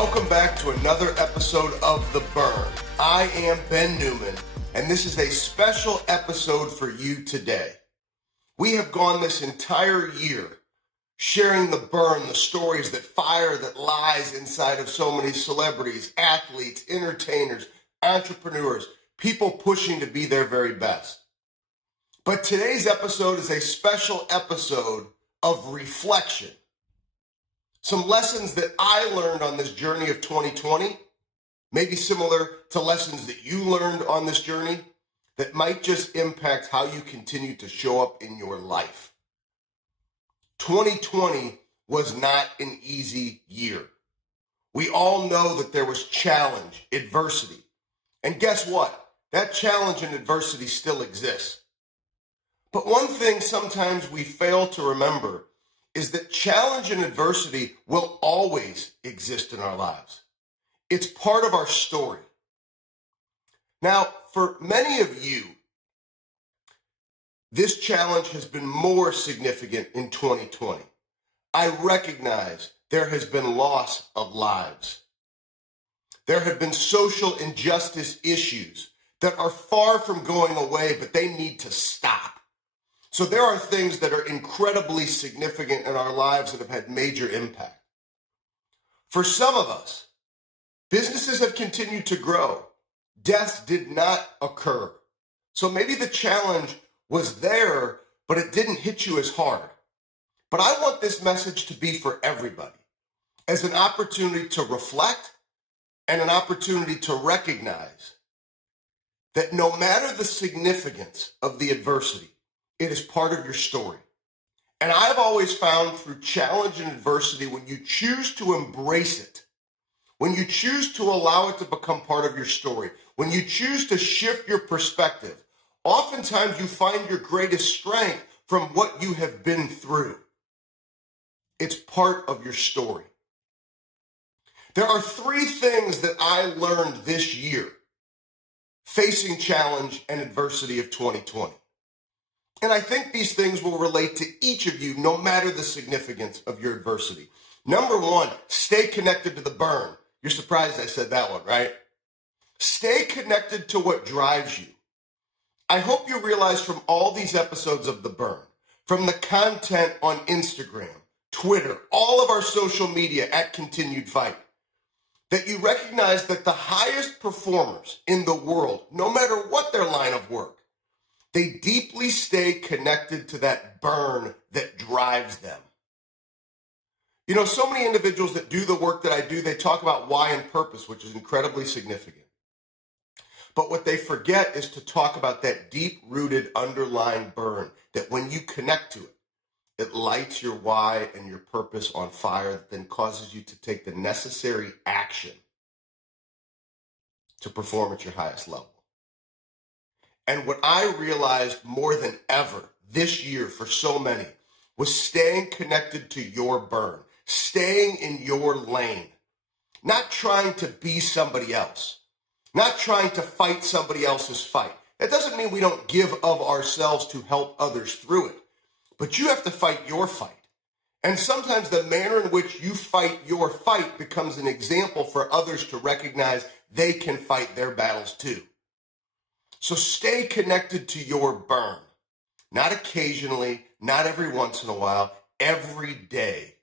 Welcome back to another episode of The Burn. I am Ben Newman, and this is a special episode for you today. We have gone this entire year sharing the burn, the stories, that fire that lies inside of so many celebrities, athletes, entertainers, entrepreneurs, people pushing to be their very best. But today's episode is a special episode of reflection. Some lessons that I learned on this journey of 2020, maybe similar to lessons that you learned on this journey, that might just impact how you continue to show up in your life. 2020 was not an easy year. We all know that there was challenge, adversity. And guess what? That challenge and adversity still exists. But one thing sometimes we fail to remember is that challenge and adversity will always exist in our lives. It's part of our story. Now, for many of you, this challenge has been more significant in 2020. I recognize there has been loss of lives. There have been social injustice issues that are far from going away, but they need to stop. So there are things that are incredibly significant in our lives that have had major impact. For some of us, businesses have continued to grow. Deaths did not occur. So maybe the challenge was there, but it didn't hit you as hard. But I want this message to be for everybody, as an opportunity to reflect and an opportunity to recognize that no matter the significance of the adversity, it is part of your story. And I've always found through challenge and adversity, when you choose to embrace it, when you choose to allow it to become part of your story, when you choose to shift your perspective, oftentimes you find your greatest strength from what you have been through. It's part of your story. There are three things that I learned this year facing challenge and adversity of 2020. And I think these things will relate to each of you, no matter the significance of your adversity. Number one, stay connected to the burn. You're surprised I said that one, right? Stay connected to what drives you. I hope you realize from all these episodes of The Burn, from the content on Instagram, Twitter, all of our social media at Continued Fight, that you recognize that the highest performers in the world, no matter what their line of work, they deeply stay connected to that burn that drives them. You know, so many individuals that do the work that I do, they talk about why and purpose, which is incredibly significant. But what they forget is to talk about that deep-rooted underlying burn, that when you connect to it, it lights your why and your purpose on fire, that then causes you to take the necessary action to perform at your highest level. And what I realized more than ever this year for so many was staying connected to your burn, staying in your lane, not trying to be somebody else, not trying to fight somebody else's fight. That doesn't mean we don't give of ourselves to help others through it, but you have to fight your fight. And sometimes the manner in which you fight your fight becomes an example for others to recognize they can fight their battles too. So stay connected to your burn, not occasionally, not every once in a while, every day.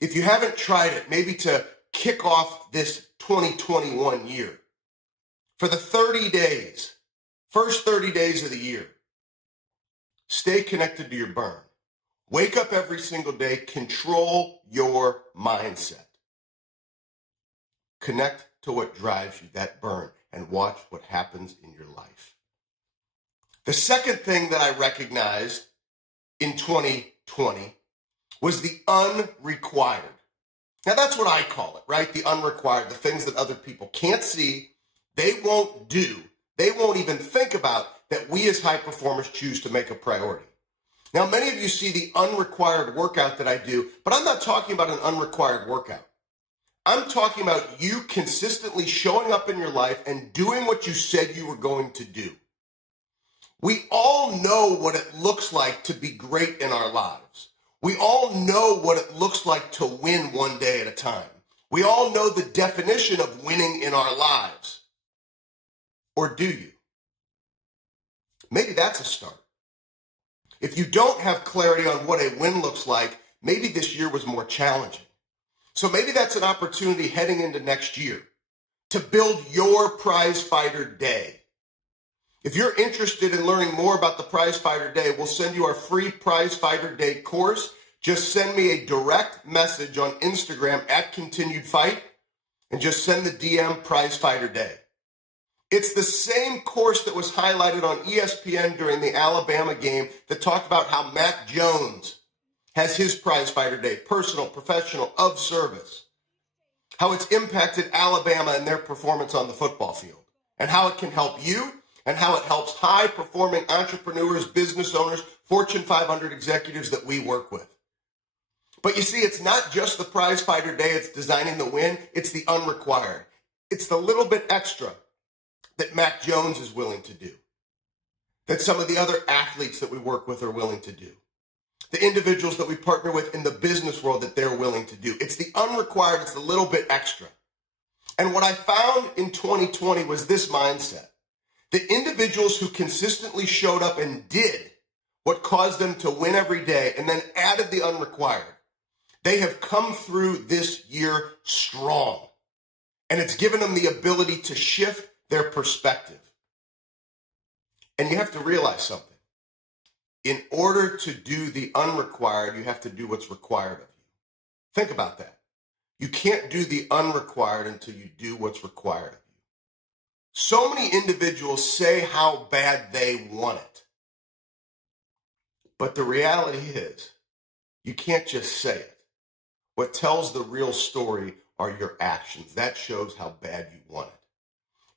If you haven't tried it, maybe to kick off this 2021 year, for the 30 days, first 30 days of the year, stay connected to your burn. Wake up every single day, control your mindset. Connect to what drives you, that burn, and watch what happens in your life. The second thing that I recognized in 2020 was the unrequired. Now that's what I call it, right? The unrequired, the things that other people can't see, they won't do, they won't even think about, that we as high performers choose to make a priority. Now many of you see the unrequired workout that I do, but I'm not talking about an unrequired workout. I'm talking about you consistently showing up in your life and doing what you said you were going to do. We all know what it looks like to be great in our lives. We all know what it looks like to win one day at a time. We all know the definition of winning in our lives. Or do you? Maybe that's a start. If you don't have clarity on what a win looks like, maybe this year was more challenging. So maybe that's an opportunity heading into next year to build your prize fighter day. If you're interested in learning more about the Prize Fighter Day, we'll send you our free Prize Fighter Day course. Just send me a direct message on Instagram @ContinuedFight and just send the DM Prize Fighter Day. It's the same course that was highlighted on ESPN during the Alabama game that talked about how Mac Jones has his Prize Fighter Day, personal, professional, of service, how it's impacted Alabama and their performance on the football field, and how it can help you, and how it helps high-performing entrepreneurs, business owners, Fortune 500 executives that we work with. But you see, it's not just the Prize Fighter Day it's designing the win, it's the unrequired. It's the little bit extra that Mac Jones is willing to do, that some of the other athletes that we work with are willing to do, the individuals that we partner with in the business world that they're willing to do. It's the unrequired, it's the little bit extra. And what I found in 2020 was this mindset. The individuals who consistently showed up and did what caused them to win every day and then added the unrequired, they have come through this year strong. And it's given them the ability to shift their perspective. And you have to realize something. In order to do the unrequired, you have to do what's required of you. Think about that. You can't do the unrequired until you do what's required of you. So many individuals say how bad they want it. But the reality is, you can't just say it. What tells the real story are your actions. That shows how bad you want it.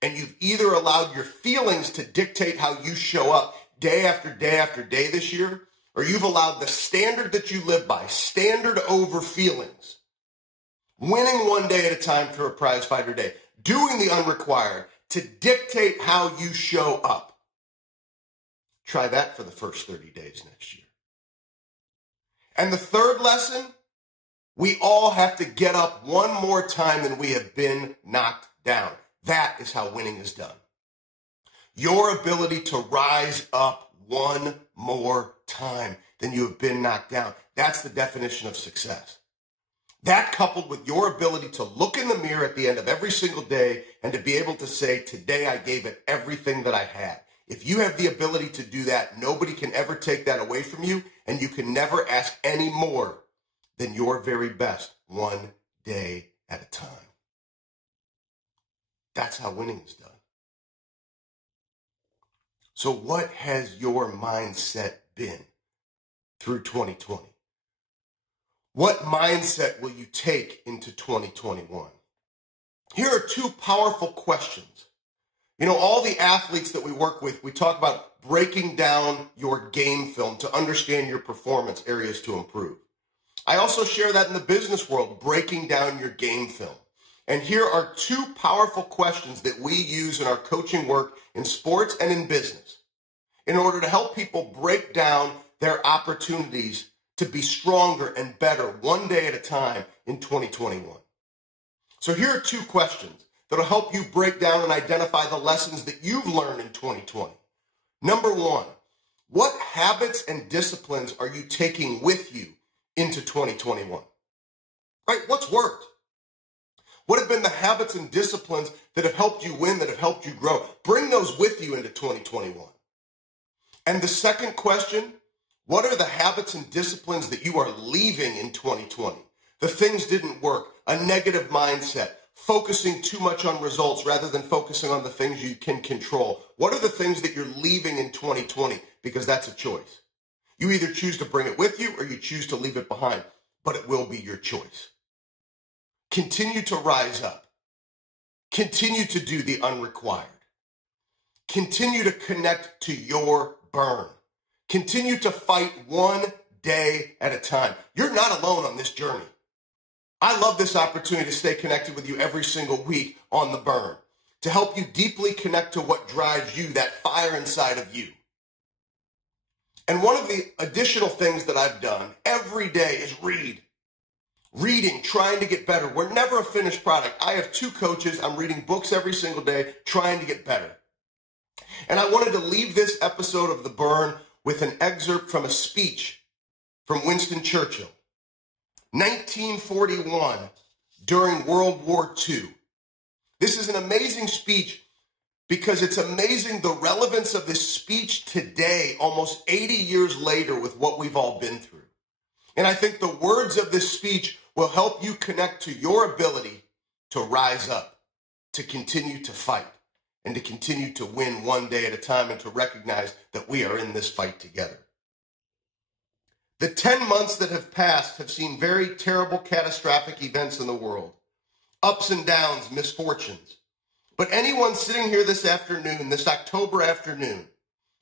And you've either allowed your feelings to dictate how you show up day after day after day this year, or you've allowed the standard that you live by, standard over feelings, winning one day at a time through a Prize Fighter Day, doing the unrequired, to dictate how you show up. Try that for the first 30 days next year. And the third lesson, we all have to get up one more time than we have been knocked down. That is how winning is done. Your ability to rise up one more time than you have been knocked down. That's the definition of success. That, coupled with your ability to look in the mirror at the end of every single day and to be able to say, today I gave it everything that I had. If you have the ability to do that, nobody can ever take that away from you, and you can never ask any more than your very best one day at a time. That's how winning is done. So what has your mindset been through 2020? What mindset will you take into 2021? Here are two powerful questions. You know, all the athletes that we work with, we talk about breaking down your game film to understand your performance areas to improve. I also share that in the business world, breaking down your game film. And here are two powerful questions that we use in our coaching work in sports and in business in order to help people break down their opportunities to be stronger and better one day at a time in 2021. So here are two questions that'll help you break down and identify the lessons that you've learned in 2020. Number one, what habits and disciplines are you taking with you into 2021? Right? What's worked? What have been the habits and disciplines that have helped you win, that have helped you grow? Bring those with you into 2021. And the second question, what are the habits and disciplines that you are leaving in 2020? The things didn't work, a negative mindset, focusing too much on results rather than focusing on the things you can control. What are the things that you're leaving in 2020? Because that's a choice. You either choose to bring it with you or you choose to leave it behind, but it will be your choice. Continue to rise up. Continue to do the unrequired. Continue to connect to your burn. Continue to fight one day at a time. You're not alone on this journey. I love this opportunity to stay connected with you every single week on the burn, to help you deeply connect to what drives you, that fire inside of you. And one of the additional things that I've done every day is read. reading, trying to get better. We're never a finished product. I have 2 coaches. I'm reading books every single day, trying to get better. And I wanted to leave this episode of The Burn with an excerpt from a speech from Winston Churchill. 1941, during World War II. This is an amazing speech because it's amazing the relevance of this speech today, almost 80 years later, with what we've all been through. And I think the words of this speech will help you connect to your ability to rise up, to continue to fight, and to continue to win one day at a time, and to recognize that we are in this fight together. The 10 months that have passed have seen very terrible, catastrophic events in the world. Ups and downs, misfortunes. But anyone sitting here this afternoon, this October afternoon,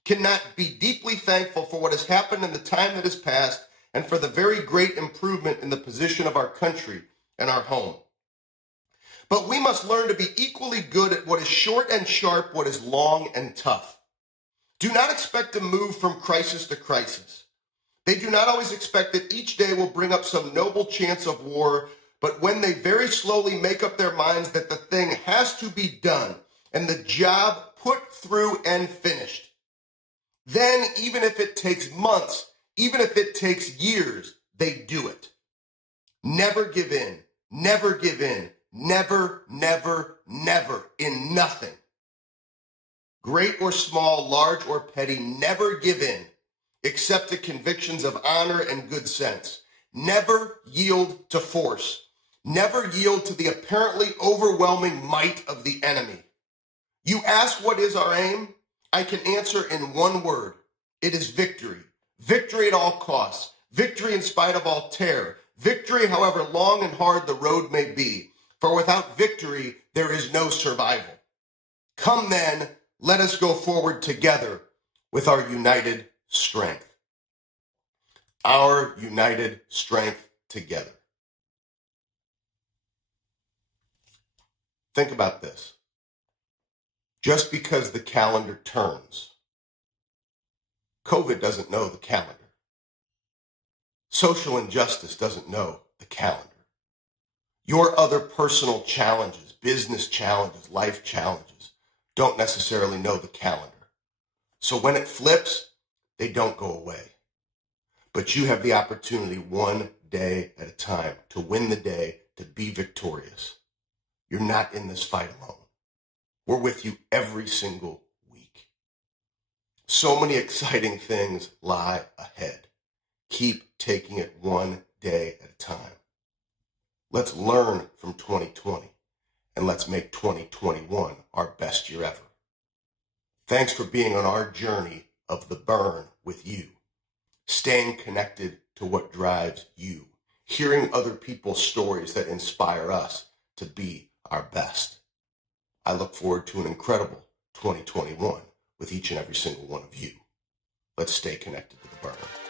cannot be deeply thankful for what has happened in the time that has passed and for the very great improvement in the position of our country and our home. But we must learn to be equally good at what is short and sharp, what is long and tough. Do not expect to move from crisis to crisis. They do not always expect that each day will bring up some noble chance of war, but when they very slowly make up their minds that the thing has to be done and the job put through and finished, then even if it takes months, even if it takes years, they do it. Never give in, never give in, never, never, never, in nothing. Great or small, large or petty, never give in. Accept the convictions of honor and good sense. Never yield to force. Never yield to the apparently overwhelming might of the enemy. You ask what is our aim? I can answer in one word. It is victory. Victory at all costs. Victory in spite of all terror. Victory however long and hard the road may be. For without victory, there is no survival. Come then, let us go forward together with our united strength. Our united strength together. Think about this. Just because the calendar turns, COVID doesn't know the calendar. Social injustice doesn't know the calendar. Your other personal challenges, business challenges, life challenges, don't necessarily know the calendar. So when it flips, they don't go away. But you have the opportunity one day at a time to win the day, to be victorious. You're not in this fight alone. We're with you every single week. So many exciting things lie ahead. Keep taking it one day at a time. Let's learn from 2020 and let's make 2021 our best year ever. Thanks for being on our journey of the burn with you, staying connected to what drives you, hearing other people's stories that inspire us to be our best. I look forward to an incredible 2021 with each and every single one of you. Let's stay connected to the burn.